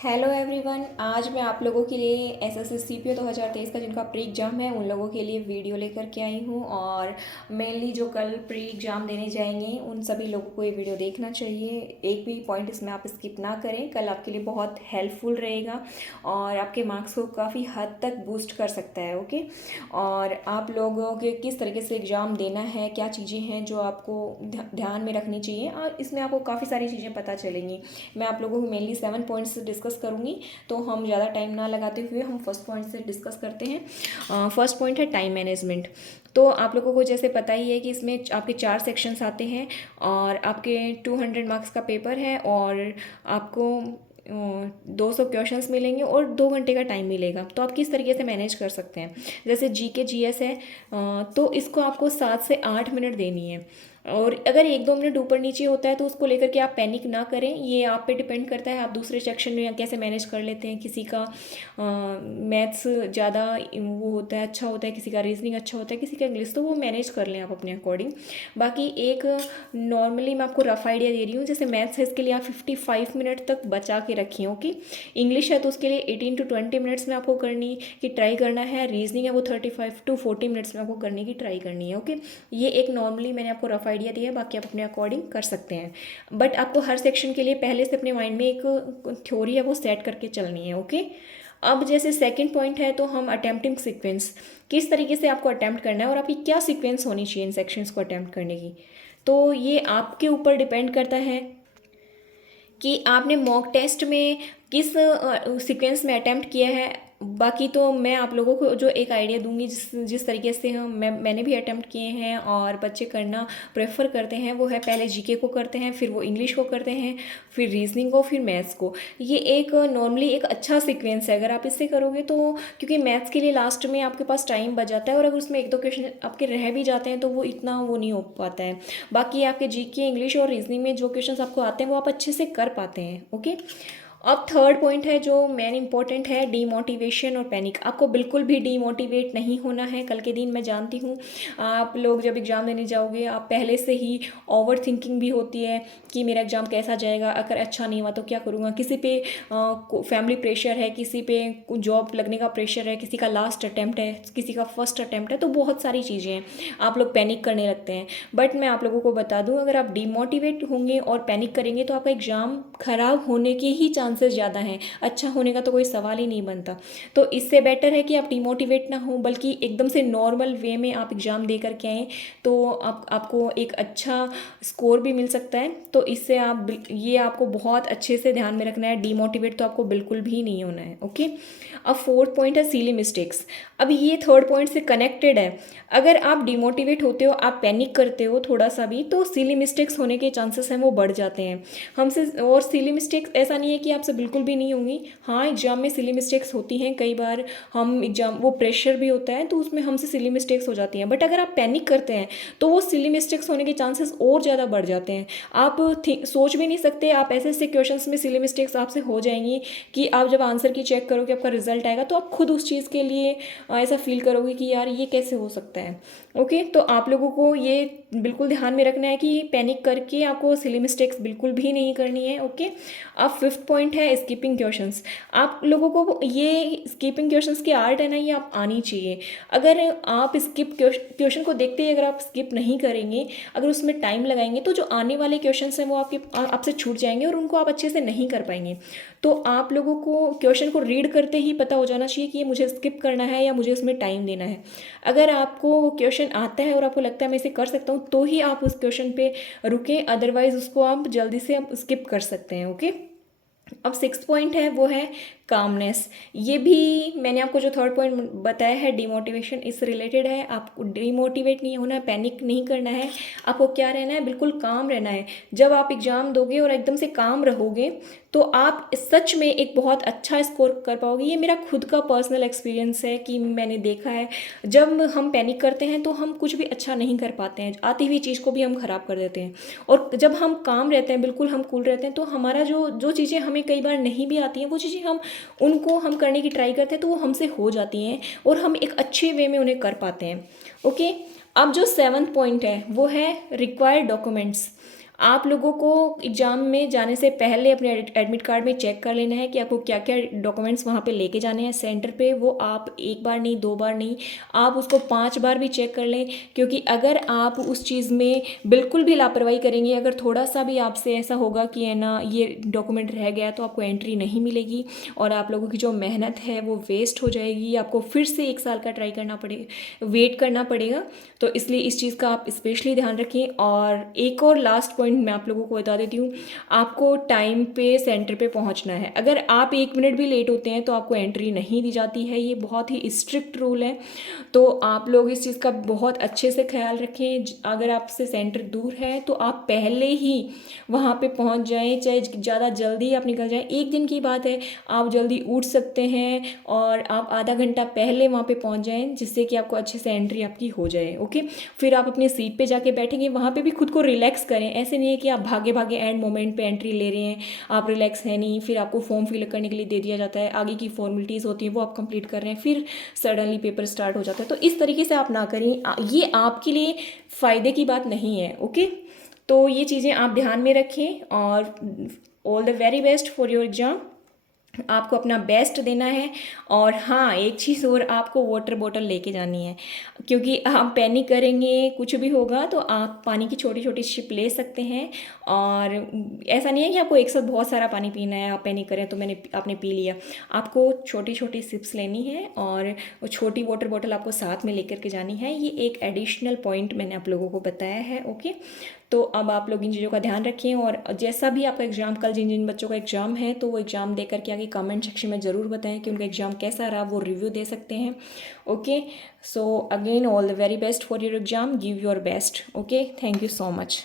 Hello everyone, आज मैं आप लोगों के लिए एसएससी सीपीओ 2023 का जिनका प्री एग्ज़ाम है उन लोगों के लिए वीडियो लेकर के आई हूँ। और मेनली जो कल प्री एग्ज़ाम देने जाएंगे उन सभी लोगों को ये वीडियो देखना चाहिए। एक भी पॉइंट इसमें आप स्किप ना करें, कल आपके लिए बहुत हेल्पफुल रहेगा और आपके मार्क्स को काफ़ी हद तक बूस्ट कर सकता है। ओके, और आप लोगों के किस तरीके से एग्ज़ाम देना है, क्या चीज़ें हैं जो आपको ध्यान में रखनी चाहिए, और इसमें आपको काफ़ी सारी चीज़ें पता चलेंगी। मैं आप लोगों को मेनली 7 पॉइंट्स डिस्कस करूंगी, तो हम ज़्यादा टाइम ना लगाते हुए हम फर्स्ट पॉइंट से डिस्कस करते हैं। फर्स्ट पॉइंट है टाइम मैनेजमेंट। तो आप लोगों को जैसे पता ही है कि इसमें आपके 4 सेक्शंस आते हैं और आपके 200 मार्क्स का पेपर है और आपको 200 क्वेश्चंस मिलेंगे और 2 घंटे का टाइम मिलेगा। तो आप किस तरीके से मैनेज कर सकते हैं, जैसे जीके जीएस है तो इसको आपको 7 से 8 मिनट देनी है। और अगर 1-2 मिनट ऊपर नीचे होता है तो उसको लेकर के आप पैनिक ना करें, ये आप पे डिपेंड करता है आप दूसरे सेक्शन में कैसे मैनेज कर लेते हैं। किसी का मैथ्स ज़्यादा वो होता है, अच्छा होता है, किसी का रीजनिंग अच्छा होता है, किसी का इंग्लिश, तो वो मैनेज कर लें आप अपने अकॉर्डिंग। बाकी एक नॉर्मली मैं आपको रफ आइडिया दे रही हूँ, जैसे मैथ्स है इसके लिए आप 55 मिनट तक बचा के रखिए। ओके, इंग्लिश है तो उसके लिए 18 to 20 मिनट्स में आपको करनी की ट्राई करना है। रीजनिंग है वो 35 to 40 मिनट्स में आपको करने की ट्राई करनी है। ओके, ये एक नॉर्मली मैंने आपको रफ आइडिया दिया है, बाकी आप अपने अकॉर्डिंग कर सकते हैं। बट आपको हर सेक्शन के लिए पहले से अपने माइंड में एक थ्योरी है वो सेट करके चलनी है। ओके, अब जैसे सेकंड पॉइंट है तो हम अटेम्प्टिंग सीक्वेंस, किस तरीके से आपको अटेम्प्ट करना है और आपकी क्या सीक्वेंस होनी चाहिए इन सेक्शंस को अटेम्प्ट करने की, तो ये आपके ऊपर डिपेंड करता है कि आपने मॉक टेस्ट में किस सीक्वेंस में अटेम्प्ट किया है। बाकी तो मैं आप लोगों को जो एक आइडिया दूंगी जिस जिस तरीके से मैंने भी अटेम्प्ट किए हैं और बच्चे करना प्रेफर करते हैं, वो है पहले जीके को करते हैं, फिर वो इंग्लिश को करते हैं, फिर रीजनिंग को, फिर मैथ्स को। ये एक नॉर्मली एक अच्छा सीक्वेंस है। अगर आप इससे करोगे तो, क्योंकि मैथ्स के लिए लास्ट में आपके पास टाइम बच जाता है और अगर उसमें 1-2 क्वेश्चन आपके रह भी जाते हैं तो वो इतना वो नहीं हो पाता है। बाकी आपके जीके, इंग्लिश और रीजनिंग में जो क्वेश्चन आपको आते हैं वो आप अच्छे से कर पाते हैं। ओके, अब थर्ड पॉइंट है जो मेन इंपॉर्टेंट है, डीमोटिवेशन और पैनिक। आपको बिल्कुल भी डीमोटिवेट नहीं होना है। कल के दिन मैं जानती हूँ आप लोग जब एग्ज़ाम देने जाओगे आप पहले से ही ओवर थिंकिंग भी होती है कि मेरा एग्ज़ाम कैसा जाएगा, अगर अच्छा नहीं हुआ तो क्या करूँगा। किसी पे फैमिली प्रेशर है, किसी पे जॉब लगने का प्रेशर है, किसी का लास्ट अटैम्प्ट है, किसी का फर्स्ट अटैम्प्ट है, तो बहुत सारी चीज़ें हैं, आप लोग पैनिक करने लगते हैं। बट मैं आप लोगों को बता दूं, अगर आप डीमोटिवेट होंगे और पैनिक करेंगे तो आपका एग्ज़ाम ख़राब होने के ही चांसेस ज़्यादा हैं, अच्छा होने का तो कोई सवाल ही नहीं बनता। तो इससे बेटर है कि आप डीमोटिवेट ना हो, बल्कि एकदम से नॉर्मल वे में आप एग्ज़ाम दे करके आएँ, तो आपको एक अच्छा स्कोर भी मिल सकता है। तो इससे आप ये आपको बहुत अच्छे से ध्यान में रखना है, डीमोटिवेट तो आपको बिल्कुल भी नहीं होना है। ओके, अब फोर्थ पॉइंट है सिली मिस्टेक्स। अब ये थर्ड पॉइंट से कनेक्टेड है। अगर आप डिमोटिवेट होते हो, आप पैनिक करते हो थोड़ा सा भी, तो सिली मिस्टेक्स होने के चांसेस हैं वो बढ़ जाते हैं हमसे। और सिली मिस्टेक्स ऐसा नहीं है कि आपसे बिल्कुल भी नहीं होंगी, हाँ एग्जाम में सिली मिस्टेक्स होती हैं कई बार। हम एग्जाम वो प्रेशर भी होता है तो उसमें हमसे सिली मिस्टेक्स हो जाती हैं। बट अगर आप पैनिक करते हैं तो वो सिली मिस्टेक्स होने के चांसेस और ज़्यादा बढ़ जाते हैं। आप सोच भी नहीं सकते, आप ऐसे ऐसे क्वेश्चंस में सिली मिस्टेक्स आपसे हो जाएंगी कि आप जब आंसर की चेक करोगे, आपका रिजल्ट आएगा, तो आप खुद उस चीज़ के लिए ऐसा फील करोगे कि यार ये कैसे हो सकता है। ओके, तो आप लोगों को ये बिल्कुल ध्यान में रखना है कि पैनिक करके आपको सिली मिस्टेक्स बिल्कुल भी नहीं करनी है। ओके, अब फिफ्थ पॉइंट है स्किपिंग क्वेश्चंस। आप लोगों को ये स्किपिंग क्वेश्चंस की आर्ट है ना, ये आप आनी चाहिए। अगर आप स्किप क्वेश्चन को देखते ही अगर आप स्किप नहीं करेंगे, अगर उसमें टाइम लगाएंगे, तो जो आने वाले क्वेश्चंस हैं वो आपसे छूट जाएंगे और उनको आप अच्छे से नहीं कर पाएंगे। तो आप लोगों को क्वेश्चन को रीड करते ही पता हो जाना चाहिए कि ये मुझे स्किप करना है या मुझे उसमें टाइम देना है। अगर आपको क्वेश्चन आता है और आपको लगता है मैं इसे कर सकता हूँ, तो ही आप उस क्वेश्चन पे रुकें, अदरवाइज उसको आप जल्दी से आप स्किप कर सकते हैं। ओके, अब सिक्स पॉइंट है वो है कामनेस। ये भी मैंने आपको जो थर्ड पॉइंट बताया है डिमोटिवेशन, इससे रिलेटेड है। आपको डिमोटिवेट नहीं होना है, पैनिक नहीं करना है, आपको क्या रहना है, बिल्कुल काम रहना है। जब आप एग्ज़ाम दोगे और एकदम से काम रहोगे तो आप सच में एक बहुत अच्छा स्कोर कर पाओगे। ये मेरा खुद का पर्सनल एक्सपीरियंस है कि मैंने देखा है जब हम पैनिक करते हैं तो हम कुछ भी अच्छा नहीं कर पाते हैं, आती हुई चीज़ को भी हम ख़राब कर देते हैं। और जब हम काम रहते हैं, बिल्कुल हम कूल रहते हैं, तो हमारा जो जो चीज़ें हमें कई बार नहीं भी आती हैं, वो चीज़ें उनको हम करने की ट्राई करते हैं तो वो हमसे हो जाती हैं और हम एक अच्छे वे में उन्हें कर पाते हैं। ओके, अब जो सेवन्थ पॉइंट है वो है रिक्वायर्ड डॉक्यूमेंट्स। आप लोगों को एग्ज़ाम में जाने से पहले अपने एडमिट कार्ड में चेक कर लेना है कि आपको क्या क्या डॉक्यूमेंट्स वहाँ पे लेके जाने हैं सेंटर पे। वो आप एक बार नहीं, 2 बार नहीं, आप उसको 5 बार भी चेक कर लें, क्योंकि अगर आप उस चीज़ में बिल्कुल भी लापरवाही करेंगे, अगर थोड़ा सा भी आपसे ऐसा होगा कि है ना ये डॉक्यूमेंट रह गया, तो आपको एंट्री नहीं मिलेगी और आप लोगों की जो मेहनत है वो वेस्ट हो जाएगी। आपको फिर से 1 साल का ट्राई करना पड़ेगा, वेट करना पड़ेगा। तो इसलिए इस चीज़ का आप स्पेशली ध्यान रखें। और एक और लास्ट पॉइंट मैं आप लोगों को बता देती हूँ, आपको टाइम पे सेंटर पे पहुँचना है। अगर आप 1 मिनट भी लेट होते हैं तो आपको एंट्री नहीं दी जाती है। ये बहुत ही स्ट्रिक्ट रूल है, तो आप लोग इस चीज़ का बहुत अच्छे से ख्याल रखें। अगर आपसे सेंटर दूर है तो आप पहले ही वहाँ पे पहुँच जाएं, चाहे ज़्यादा जल्दी आप निकल जाएं। एक दिन की बात है, आप जल्दी उठ सकते हैं और आप आधा घंटा पहले वहाँ पे पहुँच जाएं, जिससे कि आपको अच्छे से एंट्री आपकी हो जाए। ओके, फिर आप अपनी सीट पे जाके बैठेंगे, वहाँ पे भी खुद को रिलैक्स करें। ऐसे नहीं है कि आप भागे भागे एंड मोमेंट पे एंट्री ले रहे हैं, आप रिलैक्स है नहीं, फिर आपको फॉर्म फिल करने के लिए दे दिया जाता है, आगे की फॉर्मेलिटीज़ होती है वो आप कंप्लीट कर रहे हैं, फिर सडनली पेपर स्टार्ट हो जाता है। तो इस तरीके से आप ना करें, ये आपके लिए फ़ायदे की बात नहीं है। ओके, तो ये चीज़ें आप ध्यान में रखें और all the very best for your exam. आपको अपना बेस्ट देना है। और हाँ, एक चीज़ और, आपको वाटर बॉटल लेके जानी है, क्योंकि आप पैनिक करेंगे, कुछ भी होगा, तो आप पानी की छोटी छोटी सिप ले सकते हैं। और ऐसा नहीं है कि आपको एक साथ बहुत सारा पानी पीना है, आप पैनिक करें तो आपने पी लिया। आपको छोटी छोटी सिप्स लेनी है और वो छोटी वाटर बॉटल आपको साथ में लेकर के जानी है। ये एक एडिशनल पॉइंट मैंने आप लोगों को बताया है। ओके, तो अब आप लोग इन चीज़ों का ध्यान रखें। और जैसा भी आपका एग्ज़ाम, कल जिन जिन बच्चों का एग्ज़ाम है, तो वो एग्ज़ाम दे करके आगे कमेंट सेक्शन में ज़रूर बताएं कि उनका एग्ज़ाम कैसा रहा, वो रिव्यू दे सकते हैं। Okay, so again all the very best for your exam, give your best. Okay, thank you so much.